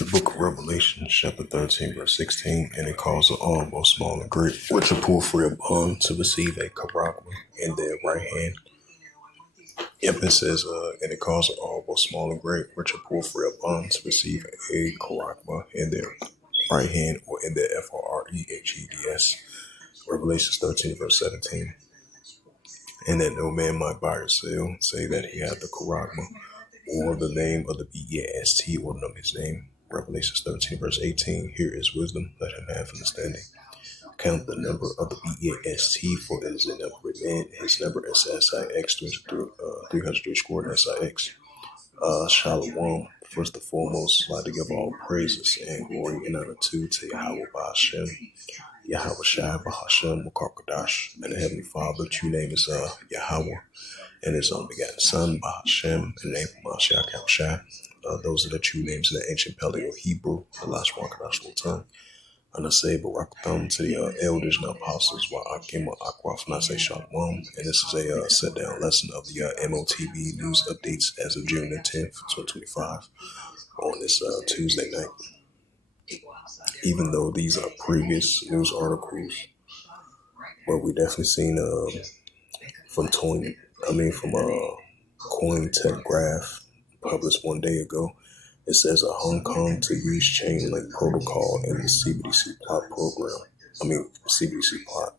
The book of Revelation, chapter 13, verse 16, and it calls the all, both small and great, which are poor free upon to receive a charagma in their right hand. Yep, it says, and it calls the all, both small and great, which are poor free upon to receive a charagma in their right hand, or in their Freheds. Revelation 13, verse 17. And that no man might buy or sell, say that he hath the charagma, or the name of the B-E-S-T, or the number of his name. Revelation 13, verse 18. Here is wisdom, let him have understanding. Count the number of the B-E-S-T, for it is a number of man. His number is SIX, 300 squared SIX. Shalom. First and foremost, I'd like to give all praises and glory and honor to Yahweh Ba'Hashem, Yahweh Shai Ba'Hashem Mukarkadash, and the Heavenly Father. True name is Yahweh, and his only begotten Son Ba'Hashem, and the name of Mashiach Yahushua. Those are the true names in the ancient Paleo Hebrew, the last Wakadash tongue. And I say Barakatham to the elders and apostles, while I came up Akwaf and I say Shalom. And this is a sit-down lesson of the M.O.T.B news updates as of June the 10th, 2025, on this Tuesday night. Even though these are previous news articles, but we definitely seen from Coin Tech Graph, published one day ago. It says a Hong Kong to use chain link protocol in the CBDC plot program. CBDC plot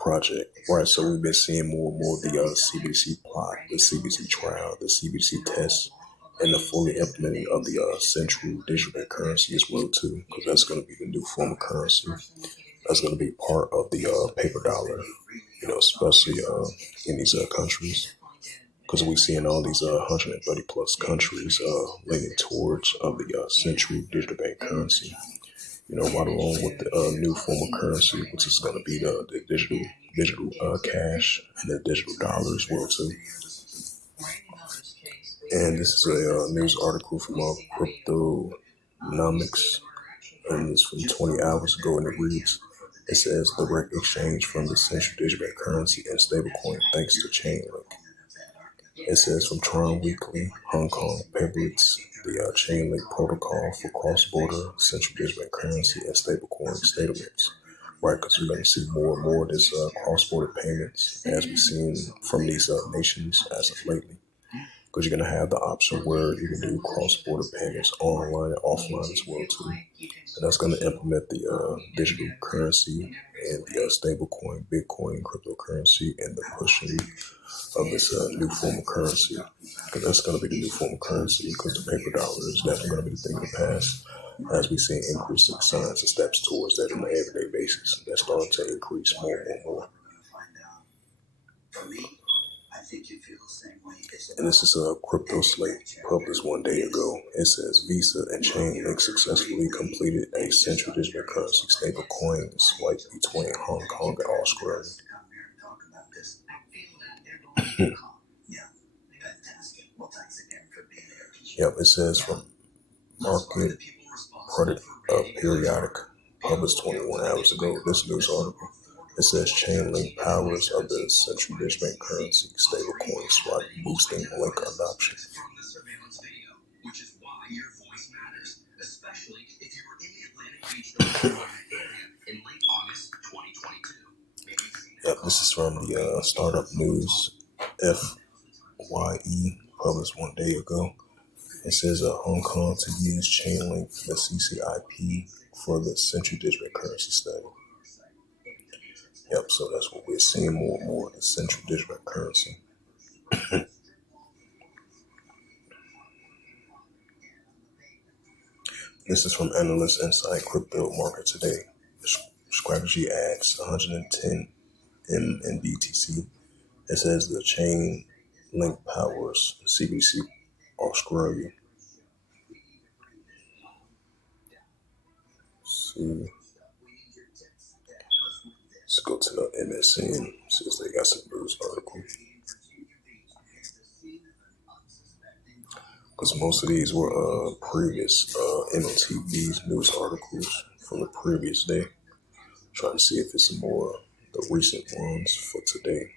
project. Right, so we've been seeing more and more of the CBDC plot, the CBDC trial, the CBDC test, and the fully implementing of the central digital currency as well too, because that's going to be the new form of currency. That's going to be part of the paper dollar, especially in these countries. Because we're seeing all these 130 plus countries leaning towards the central digital bank currency. Right along with the new form of currency, which is going to be the digital cash and the digital dollar as well too. And this is a news article from Cryptonomics, and it's from 20 hours ago, and it reads. It says direct exchange from the central digital bank currency and stablecoin thanks to Chainlink. It says from Tron Weekly, Hong Kong published the Chainlink protocol for cross-border central digital bank currency and stablecoin settlements. Right, because we're going to see more and more of this cross-border payments as we've seen from these nations as of lately. Because you're going to have the option where you can do cross-border payments online and offline as well too. And that's going to implement the digital currency and the stablecoin, Bitcoin, cryptocurrency, and the pushing of this new form of currency. Because that's going to be the new form of currency, because the paper dollar is definitely going to be the thing of the past, as we see increasing signs and steps towards that on an everyday basis. That's starting to increase more and more. And this is a crypto slate published one day ago. It says Visa and Chainlink successfully completed a central digital currency stablecoin swipe between Hong Kong and Australia. Yep, it says from Market Periodic, published 21 hours ago, this news article. It says Chainlink powers of the central digital bank currency stablecoin swipe, boosting link adoption. Yep, this is from the Startup News FYE, published one day ago. It says Hong Kong to use Chainlink, the CCIP, for the central digital currency study. Yep, so that's what we're seeing more and more, the central digital currency. This is from Analyst Insight Crypto Market Today. Strategy adds 110 in BTC. It says the chain link powers CBC Australia. Let's go to the MSN since they got some news article. Because most of these were previous M.O.T.B news articles from the previous day. Trying to see if it's some more the recent ones for today.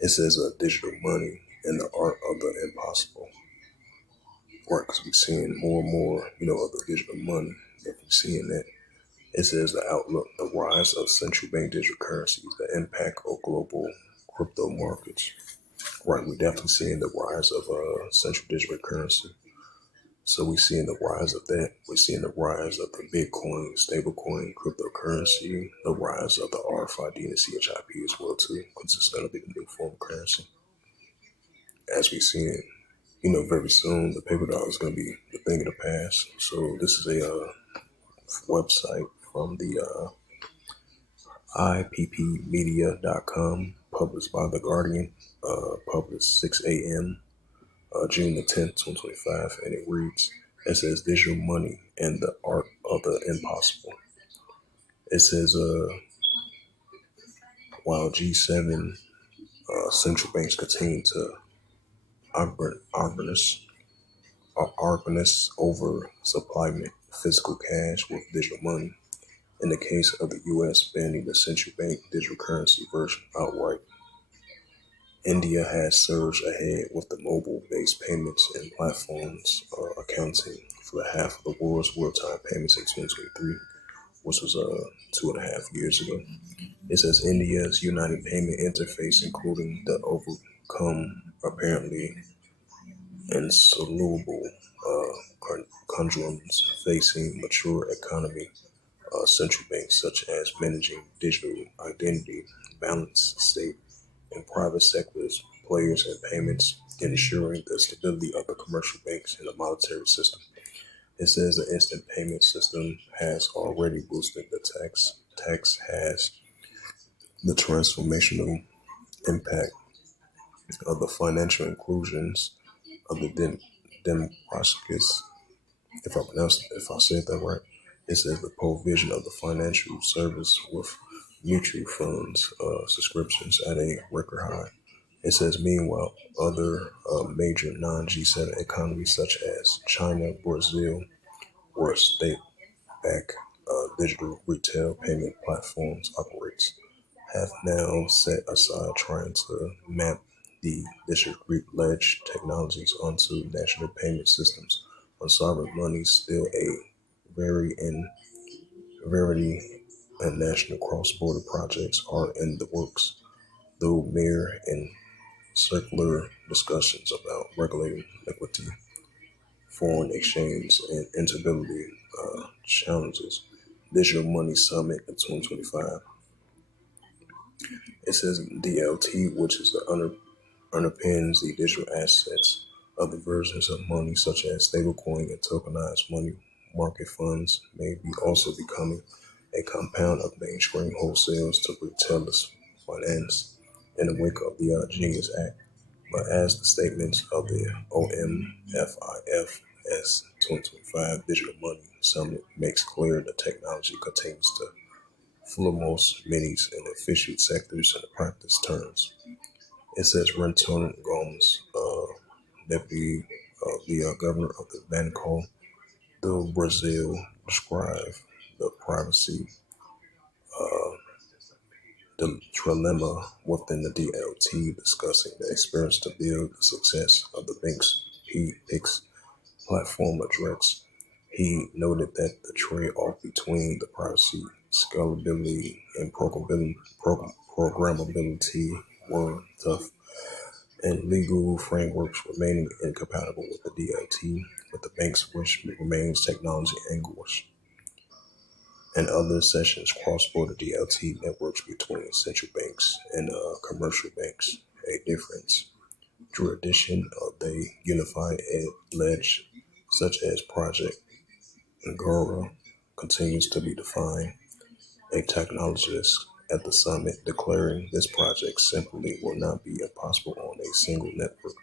It says digital money and the art of the impossible. Right, because we're seeing more and more, of the digital money. If we're seeing that, it says the outlook, the rise of central bank digital currencies, the impact of global crypto markets. Right, we're definitely seeing the rise of central digital currency. So we're seeing the rise of that. We're seeing the rise of the Bitcoin, stablecoin, cryptocurrency, the rise of the RFID and CHIP as well too, because it's going to be the new form of currency. As we see it, very soon the paper dollar is going to be the thing of the past. So this is a website from the ippmedia.com, published by The Guardian, published 6 a.m. June the 10th, 2025, and it reads, it says digital money and the art of the impossible. It says, while G7 central banks continue to arbanus over supplying physical cash with digital money. In the case of the U.S. banning the central bank digital currency version outright, India has surged ahead with the mobile-based payments and platforms accounting for half of the world's real-time payments in 2023, which was 2.5 years ago. It says India's united payment interface, including the overcome apparently insoluble conundrums facing mature economy central banks, such as managing digital identity, balance state, and private sectors, players, and payments, ensuring the stability of the commercial banks and the monetary system. It says the instant payment system has already boosted the tax has the transformational impact of the financial inclusions of the democracies. If I said that right, it says the provision of the financial service with mutual funds subscriptions at a record high. It says, meanwhile, other major non-G7 economies such as China, Brazil, or state-backed digital retail payment platforms operates have now set aside trying to map the discrete ledge technologies onto national payment systems. On sovereign money, still a very in verity and national cross-border projects are in the works, though mere and circular discussions about regulating liquidity, foreign exchange, and instability challenges. Digital Money Summit in 2025. It says DLT, which is the underpins the digital assets of the versions of money, such as stablecoin and tokenized money market funds, may be also becoming a compound of mainstream wholesales to retailers finance in the wake of the Genius Act. But as the statements of the OMFIFS 2025 Digital Money Summit makes clear, the technology continues to foremost many in official sectors in the practice terms. It says Renton Gomes, deputy the governor of the Banco do Brazil, described the privacy the trilemma within the DLT, discussing the experience to build the success of the bank's PIX platform address. He noted that the trade-off between the privacy, scalability, and programmability were tough, and legal frameworks remaining incompatible with the DLT, but the bank's wish remains technology anguish. And other sessions cross-border DLT networks between central banks and commercial banks, a difference. Tradition of the unified ledge, such as Project Agora, continues to be defined. A technologist at the summit declaring this project simply will not be impossible on a single network.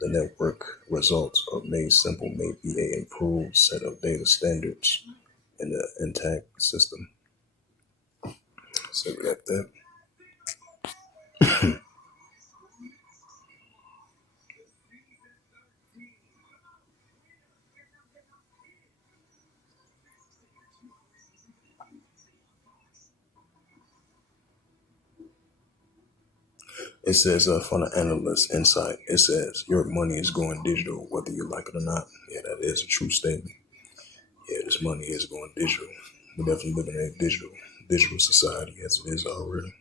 The network results are made simple may be an improved set of data standards in the intact system. So we got that. It says from the analyst insight, it says your money is going digital whether you like it or not. Yeah, that is a true statement. Yeah, this money is going digital. We're definitely living in a digital society as it is already.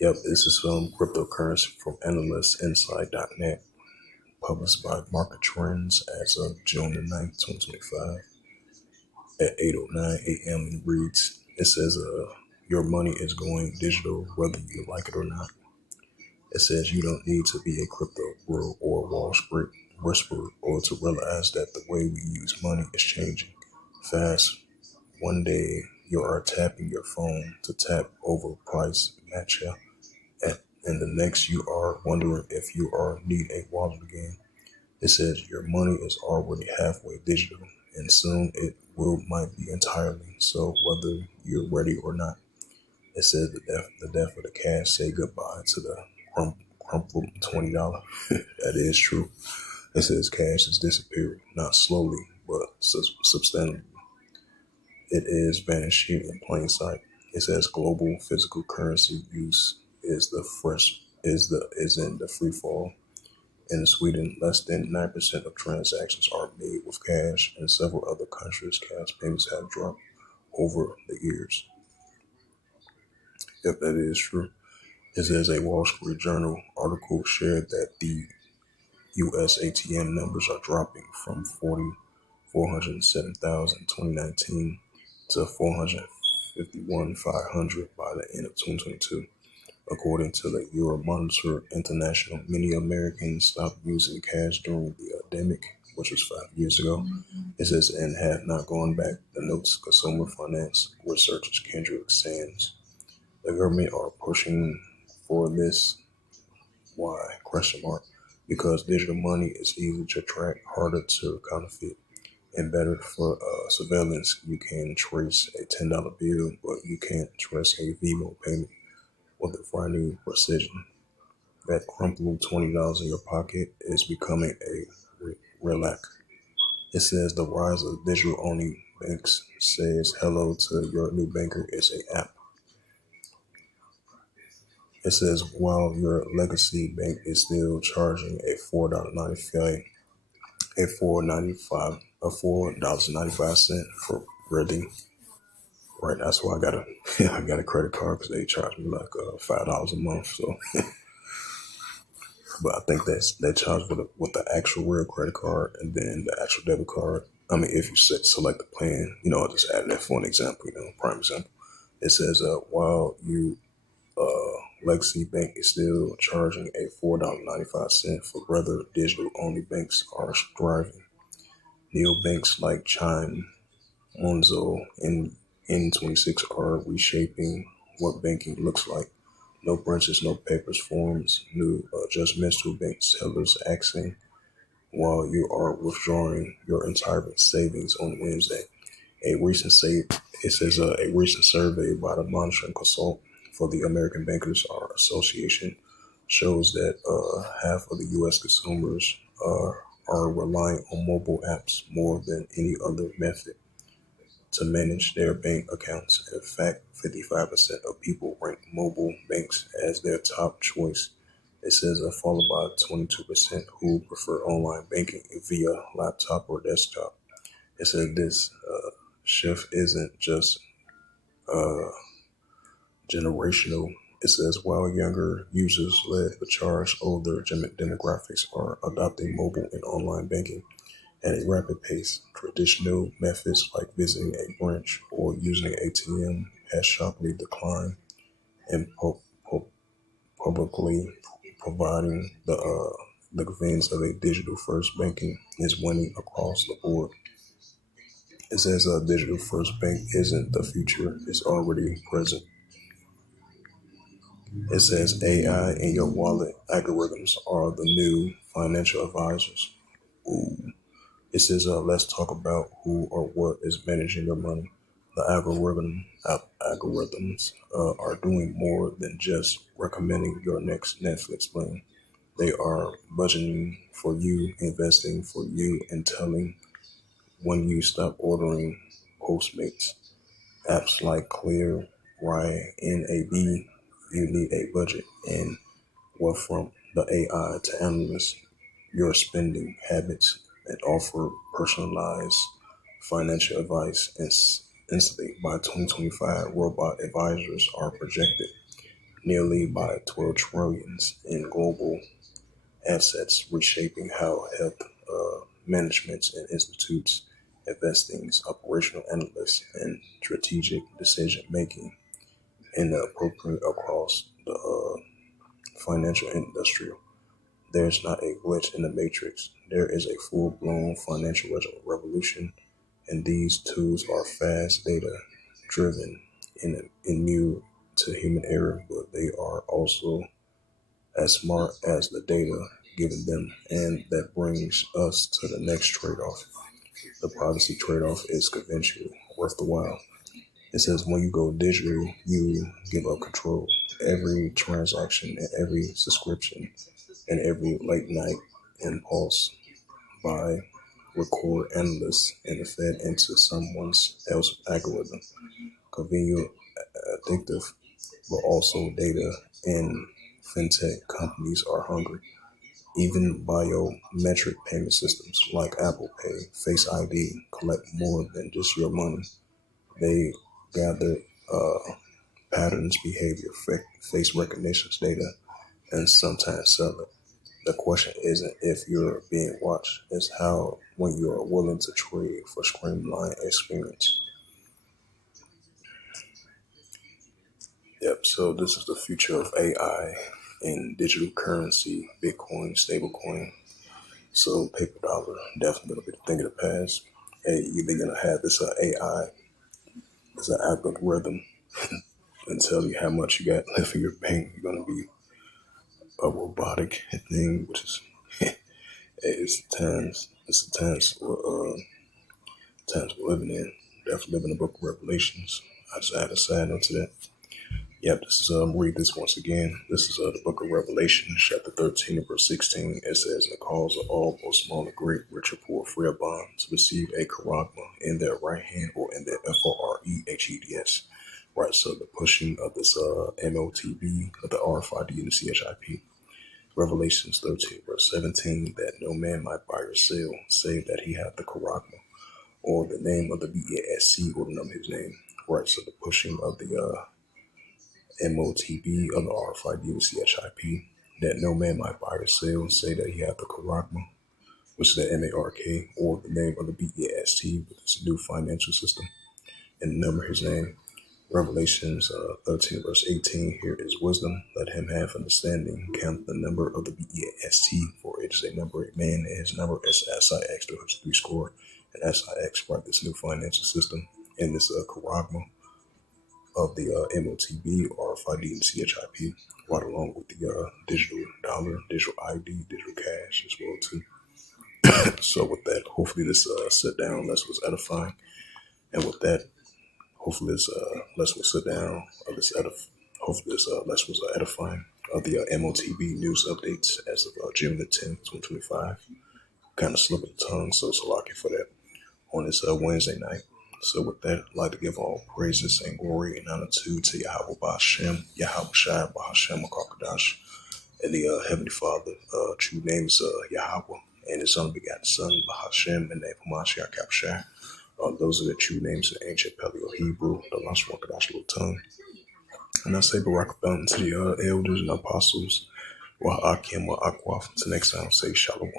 Yep, this is cryptocurrency from analystinsight.net, published by Market Trends as of June the 9th, 2025 at 8:09 a.m. and reads, it says your money is going digital whether you like it or not. It says you don't need to be a crypto guru or Wall Street whisperer or to realize that the way we use money is changing fast. One day you are tapping your phone to tap over price matcha, and the next you are wondering if you are need a wallet again. It says your money is already halfway digital, and soon it will might be entirely. So whether you're ready or not, it says the death of the cash. Say goodbye to the crumpled $20. That is true. It says cash is disappearing, not slowly, but substantially. It is vanishing in plain sight. It says global physical currency use is in the free fall. In Sweden, less than 9% of transactions are made with cash. In several other countries, cash payments have dropped over the years. If that is true, it says a Wall Street Journal article shared that the U.S. ATM numbers are dropping from 407,000 in 2019 to 451,500 by the end of 2022. According to the Euromonitor International, many Americans stopped using cash during the pandemic, which was 5 years ago. It says, and have not gone back. The notes consumer finance researchers Kendrick Sands. The government are pushing for this. Why? Question mark. Because digital money is easy to track, harder to counterfeit, and better for surveillance. You can trace a $10 bill, but you can't trace a Venmo payment with a frightening precision. That crumpled $20 in your pocket is becoming a relic. It says the rise of digital only banks says hello to your new banker is a app. It says while your legacy bank is still charging a $4.95 for reading. Right, that's why I got a I got a credit card because they charge me like $5 a month. So, but I think they charge with the actual real credit card and then the actual debit card. I mean, if you select the plan, I'll just add that for an example. Prime example. It says while you Legacy Bank is still charging a $4.95 for brother digital only banks are striving. Neobanks like Chime, Monzo, and N26 are reshaping what banking looks like. No branches, no papers, forms, new judgmental bank tellers asking while you are withdrawing your entire savings on Wednesday. A recent say it says a recent survey by the Monitoring Consult for the American Bankers Association shows that half of the U.S. consumers are relying on mobile apps more than any other method to manage their bank accounts. In fact, 55% of people rank mobile banks as their top choice. It says followed by 22% who prefer online banking via laptop or desktop. It said this shift isn't just uh, generational. It says while younger users led the charge, older demographics are adopting mobile and online banking at a rapid pace. Traditional methods like visiting a branch or using an ATM has sharply declined, and publicly providing the convenience of a digital first banking is winning across the board. It says a digital first bank isn't the future, it's already present. It says AI in your wallet algorithms are the new financial advisors. Ooh. It says let's talk about who or what is managing your money. The algorithms are doing more than just recommending your next Netflix plan. They are budgeting for you, investing for you, and telling when you stop ordering Postmates. Apps like Clear, NAB, you need a budget, and Well, from the AI to analyze your spending habits and offer personalized financial advice instantly. By 2025, robot advisors are projected nearly by 12 trillions in global assets, reshaping how health managements and institutes, investings, operational analysts, and strategic decision making in the appropriate across the financial industry. There's not a glitch in the matrix. There is a full blown financial revolution, and these tools are fast, data driven, and immune to human error, but they are also as smart as the data given them. And that brings us to the next trade off. The privacy trade off is conventional, worth the while. It says when you go digital, you give up control. Every transaction and every subscription and every late night impulse buy record analysts and fed into someone else's algorithm. Convenient, addictive, but also data and fintech companies are hungry. Even biometric payment systems like Apple Pay, Face ID collect more than just your money. They gather patterns, behavior, face recognitions data, and sometimes sell it. The question isn't if you're being watched, it's how when you are willing to trade for streamlined experience. Yep, so this is the future of AI and digital currency, Bitcoin, stablecoin. So paper dollar definitely gonna be the thing of the past. Hey, either gonna have this AI as an algorithm and tell you how much you got left in your bank. You're gonna be a robotic thing, which is it's the times we're living in. Definitely living in the book of Revelations. I just add a side note to that. Yep, this is read this once again. This is the book of Revelation, chapter 13 and verse 16. It says, "And the cause of all, both small and great, rich or poor, free or bond, to receive a charagma in their right hand or in their FOREHEDS." Right, so the pushing of this M.O.T.B, of the RFID and the CHIP. Revelations 13, verse 17, that no man might buy or sell, save that he have the charagma, or the name of the BASC, or the number of his name. Right, so the pushing of the M.O.T.B of the RFID and CHIP, that no man might buy or sell, say that he have the charagma, which is the MARK, or the name of the BAST with this new financial system, and the number of his name. Revelations 13 verse 18, here is wisdom, let him have understanding, count the number of the BAST, for it is a number of man, and his number is SIX, the 3 score, and SIX, right, this new financial system, and this charagma of the M.O.T.B, RFID, and CHIP, right along with the digital dollar, digital ID, digital cash as well too. So with that, hopefully this sit down lesson was edifying, and with that, hopefully this lesson was sit down, hopefully this lesson was edifying of the M.O.T.B news updates as of June the 10th, 2025. Kind of slip of the tongue, so it's a lucky for that on this Wednesday night. So with that, I'd like to give all praises and glory and honor to Yahweh Ba'Shem, Yahweh Shai Ba'Shem Akakadash, and the Heavenly Father. True name is Yahweh, and His unbegotten Son Ba'Shem, and the Hamashiach Kapshai. Those are the true names in ancient Paleo Hebrew, the Lashon Kadash Little Tongue. And I say Barak Thumb to the elders and apostles, Wa'akim Wa'akwaf. Until next time, say Shalom.